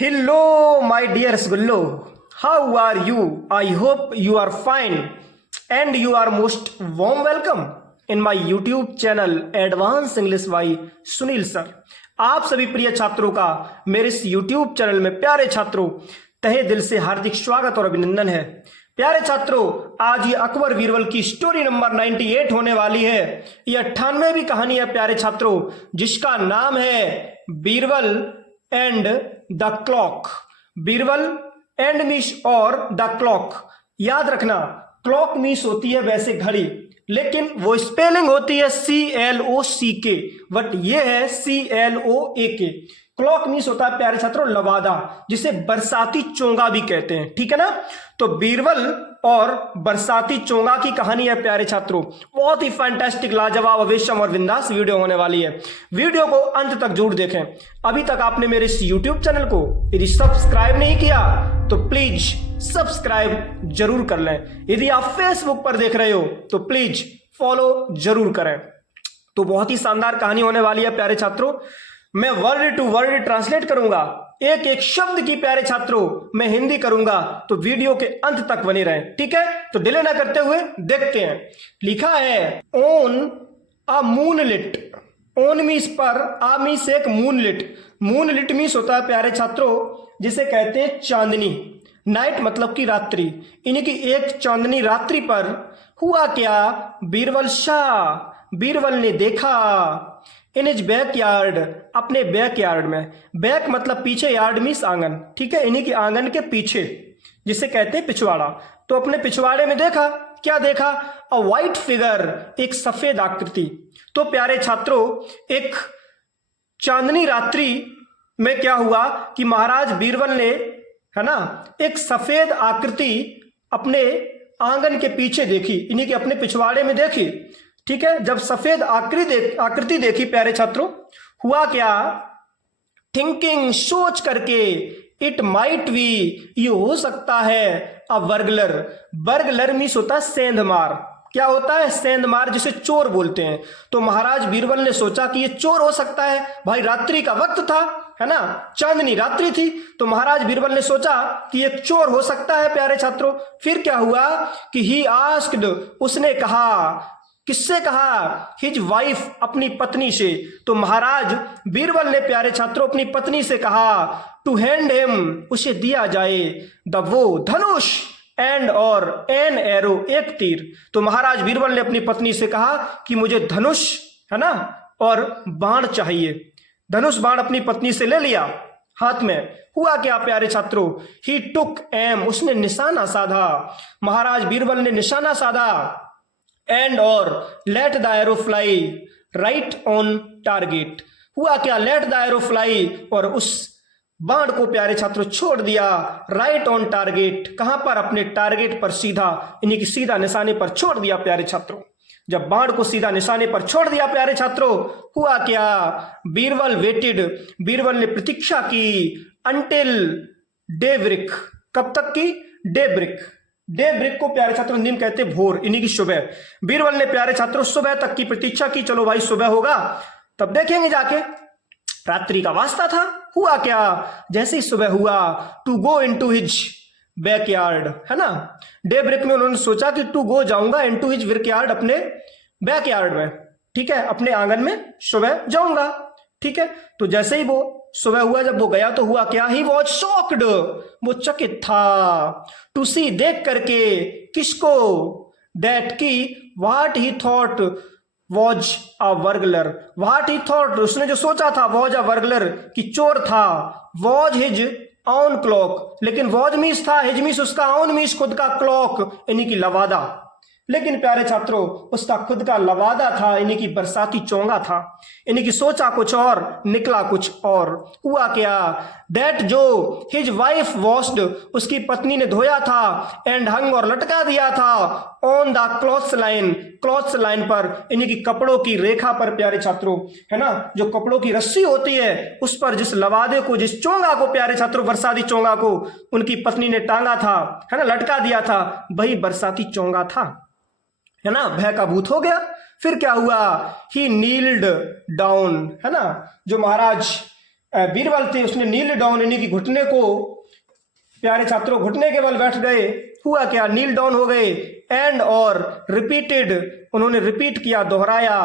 Hello, my dear Sgullo. How are you? I hope you are fine and you are most warm welcome in my YouTube channel Advanced English by Sunil sir. आप सभी प्रिय छात्रों का मेरे इस YouTube channel में प्यारे छात्रों तहे दिल से हार्दिक स्वागत और अभिनंदन है। प्यारे छात्रों, आज ये अकबर बीरबल की स्टोरी नंबर 98 होने वाली है। ये 98वीं कहानी है प्यारे छात्रों, जिसका नाम है Birbal and the clock. Birbal and miss और द क्लॉक। याद रखना, क्लॉक मिस होती है वैसे घड़ी, लेकिन वो स्पेलिंग होती है CLOCK, बट ये है CLOAK। क्लॉक मीन्स होता है प्यारे छात्रों लवादा, जिसे बरसाती चोंगा भी कहते हैं। ठीक है ना। तो बीरबल और बरसाती चोंगा की कहानी है प्यारे छात्रों। बहुत ही फैंटास्टिक, लाजवाब, अवेशम और बिंदास वीडियो होने वाली है। वीडियो को अंत तक जरूर देखें। अभी तक आपने मेरे इस यूट्यूब चैनल को यदि सब्सक्राइब नहीं किया तो प्लीज सब्सक्राइब जरूर कर लें। यदि आप फेसबुक पर देख रहे हो तो प्लीज फॉलो जरूर करें। तो बहुत ही शानदार कहानी होने वाली है प्यारे छात्रों। मैं वर्ड टू वर्ड ट्रांसलेट करूंगा, एक एक शब्द की प्यारे छात्रों मैं हिंदी करूंगा, तो वीडियो के अंत तक बने रहें। ठीक है, तो डिले ना करते हुए देखते हैं। लिखा है ऑन अ मूनलिट। ऑन मीस पर, आ मीस एक मूनलिट। मूनलिट मीस होता है प्यारे छात्रों जिसे कहते हैं चांदनी। नाइट मतलब की रात्रि। इन्हीं की एक चांदनी रात्रि पर हुआ क्या, बीरबल शाह, बीरबल ने देखा, इन इज बैक यार्ड, अपने बैक यार्ड में। बैक मतलब पीछे, यार्ड मीन्स आंगन। ठीक है, इन्हीं के आंगन के पीछे, जिसे कहते हैं पिछवाड़ा। तो अपने पिछवाड़े में देखा, क्या देखा, अ वाइट फिगर, एक सफेद आकृति। तो प्यारे छात्रों, एक चांदनी रात्रि में क्या हुआ कि महाराज बीरबल ने, है ना, एक सफेद आकृति अपने आंगन के पीछे देखी, इन्हीं के अपने पिछवाड़े में देखी। ठीक है, जब सफेद आकृति देखी प्यारे छात्रों, हुआ क्या, थिंकिंग, सोच करके, इट माइट बी, ये हो सकता है, अ बर्गलर। बर्गलर मीन्स होता है सेंधमार। क्या होता है, सेंधमार, जिसे चोर बोलते हैं। तो महाराज बीरबल ने सोचा कि ये चोर हो सकता है। भाई रात्रि का वक्त था, है ना, चांदनी रात्रि थी, तो महाराज बीरबल ने सोचा कि एक चोर हो सकता है प्यारे छात्रों। फिर क्या हुआ कि ही आस्क्ड, उसने कहा, किससे कहा, हिज वाइफ, अपनी पत्नी से। तो महाराज बीरबल ने प्यारे छात्रों अपनी पत्नी से कहा, टू हैंड हिम, उसे दिया जाए, द वो, धनुष, एंड और एन एरो, एक तीर। तो महाराज बीरबल ने अपनी पत्नी से कहा कि मुझे धनुष, है ना, और बाण चाहिए। धनुष बाण अपनी पत्नी से ले लिया हाथ में। हुआ क्या प्यारे छात्रों, ही टुक एम, उसने निशाना साधा। महाराज बीरबल ने निशाना साधा, एंड और let the arrow fly right on target. हुआ क्या, लेट द एरो फ्लाई, और उस बाण को प्यारे छात्रों छोड़ दिया, राइट ऑन टारगेट, कहां पर, अपने टारगेट पर, सीधा, इन्हीं की सीधा निशाने पर छोड़ दिया प्यारे छात्रों। जब बाण को सीधा निशाने पर छोड़ दिया प्यारे छात्रों, हुआ क्या, बीरबल वेटेड, बीरबल ने प्रतीक्षा की, अंटिल डेब्रिक, कब तक की, डेब्रिक। डेब्रिक को प्यारे छात्रों दिन कहते भोर, इन्हीं की सुबह। बीरबल ने प्यारे छात्रों सुबह तक की प्रतीक्षा की, चलो भाई सुबह होगा तब देखेंगे जाके। रात्रि का वास्ता था। हुआ क्या, जैसे ही सुबह हुआ, to go into his backyard, है ना, डेब्रिक में उन्होंने सोचा कि टू गो, जाऊंगा, इनटू हिज बैकयार्ड, अपने बैकयार्ड में। ठीक है, अपने आंगन में सुबह जाऊंगा। ठीक है, तो जैसे ही वो सुबह हुआ, जब वो गया तो हुआ क्या, ही वॉज शॉक्ड, वो चकित था, टू सी, देख करके, किसको, दैट की, what he thought was a burglar. What he thought, उसने जो सोचा था, वॉज अ बर्गलर, कि चोर था, वॉज हिज ऑन क्लॉक, लेकिन वॉज मीस था, हिज मीस उसका, ऑन मीस खुद का, क्लॉक इन्हीं की लवादा। लेकिन प्यारे छात्रों उसका खुद का लवादा था, इन्हीं की बरसाती चोंगा था। इन्हीं की सोचा कुछ और, निकला कुछ और। हुआ क्या, दैट जो, हिज वाइफ वॉश्ड, उसकी पत्नी ने धोया था, एंड हंग, और लटका दिया था, on the clothes line, clothes line पर, इन्हीं की कपड़ों की रेखा पर प्यारे छात्रों, है ना, जो कपड़ों की रस्सी होती है उस पर जिस लवादे को, जिस चोंगा को प्यारे छात्रों, बरसाती चोंगा को उनकी पत्नी ने टांगा था, है ना, लटका दिया था, वही बरसाती चोंगा था, है ना। भय का भूत हो गया। फिर क्या हुआ, ही नील्ड डाउन, है ना, जो महाराज बीरबल थे उसने नील डाउन यानी कि घुटने को, प्यारे छात्रों घुटने के बल बैठ गए। हुआ क्या, नील डाउन हो गए। एंड और रिपीटेड, उन्होंने रिपीट किया, दोहराया,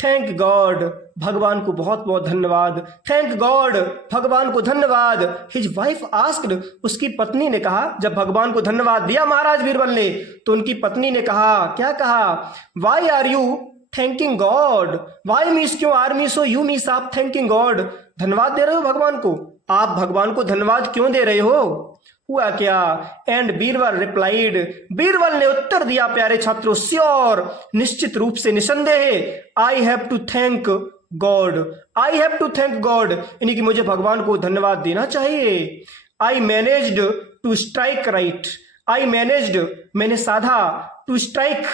थैंक गॉड, भगवान को बहुत बहुत धन्यवाद, थैंक गॉड, भगवान को धन्यवाद। हिज वाइफ आस्क्ड, उसकी पत्नी ने कहा, जब भगवान को धन्यवाद दिया महाराज बीरबल ने तो उनकी पत्नी ने कहा, क्या कहा, why are you thanking God, why means क्यों, आर मीन्स हो, यू मीन्स आप थैंकिंग गॉड, धन्यवाद दे रहे हो भगवान को, आप भगवान को धन्यवाद क्यों दे रहे हो। हुआ क्या, एंड बीरबल रिप्लाइड, बीरबल ने उत्तर दिया प्यारे छात्रों, श्योर, निश्चित रूप से, निसंदेह, I have to thank God, I have to thank God, यानी कि मुझे भगवान को धन्यवाद देना चाहिए। I managed to strike right, I managed, मैंने साधा, टू स्ट्राइक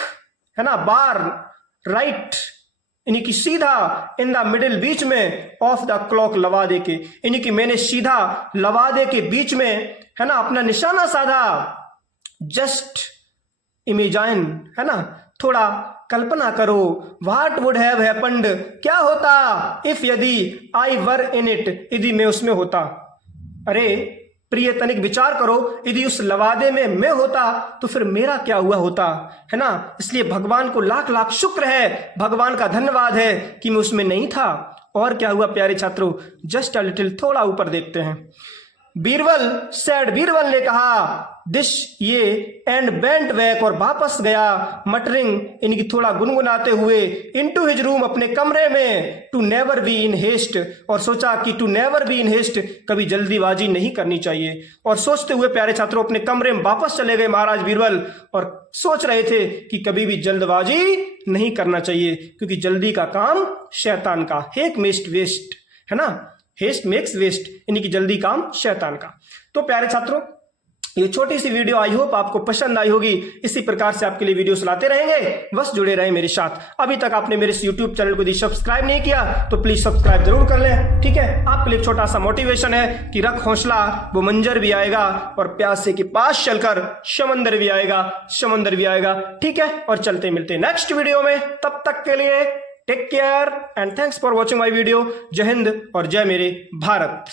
है ना, बार, राइट यानी कि सीधा, इन द मिडिल बीच में, ऑफ द क्लॉक लवादे के, यानी कि मैंने सीधा लवादे के बीच में है ना अपना निशाना साधा। जस्ट इमेजाइन है ना, थोड़ा कल्पना करो, व्हाट वुड हैव हैपेंड, क्या होता, इफ यदि, आई वर इन इट, यदि मैं उसमें होता। अरे प्रिय तनिक विचार करो, यदि उस लवादे में मैं होता तो फिर मेरा क्या हुआ होता, है ना। इसलिए भगवान को लाख लाख शुक्र है, भगवान का धन्यवाद है कि मैं उसमें नहीं था। और क्या हुआ प्यारे छात्रों, जस्ट अ लिटिल, थोड़ा ऊपर देखते हैं। बीरबल सैड, बीरबल ने कहा, दिस ये, एंड बेंट बैक, और वापस गया, मटरिंग यानी कि थोड़ा गुनगुनाते हुए, इनटू हिज रूम, अपने कमरे में, to never be in haste, और सोचा कि to never be in haste, कभी जल्दीबाजी नहीं करनी चाहिए। और सोचते हुए प्यारे छात्रों अपने कमरे में वापस चले गए महाराज बीरबल, और सोच रहे थे कि कभी भी जल्दबाजी नहीं करना चाहिए, क्योंकि जल्दी का काम शैतान का, हेक मेस्ट वेस्ट, है ना, हेस्ट मेक्स वेस्ट, यानी कि जल्दी काम शैतान का। तो प्यारे छात्रों ये छोटी सी वीडियो आई होप आपको पसंद आई होगी। इसी प्रकार से आपके लिए वीडियो लाते रहेंगे, बस जुड़े रहे मेरे साथ। अभी तक आपने मेरे इस यूट्यूब चैनल को यदि सब्सक्राइब नहीं किया तो प्लीज सब्सक्राइब जरूर कर लें, ठीक है। आपके लिए छोटा सा मोटिवेशन है कि रख हौसला, वो मंजर भी आएगा, और प्यासे के पास चलकर समंदर भी आएगा, समंदर भी आएगा, ठीक है। और चलते मिलते नेक्स्ट वीडियो में, तब तक के लिए take care and thanks for watching my video. जय हिंद और जय मेरे भारत।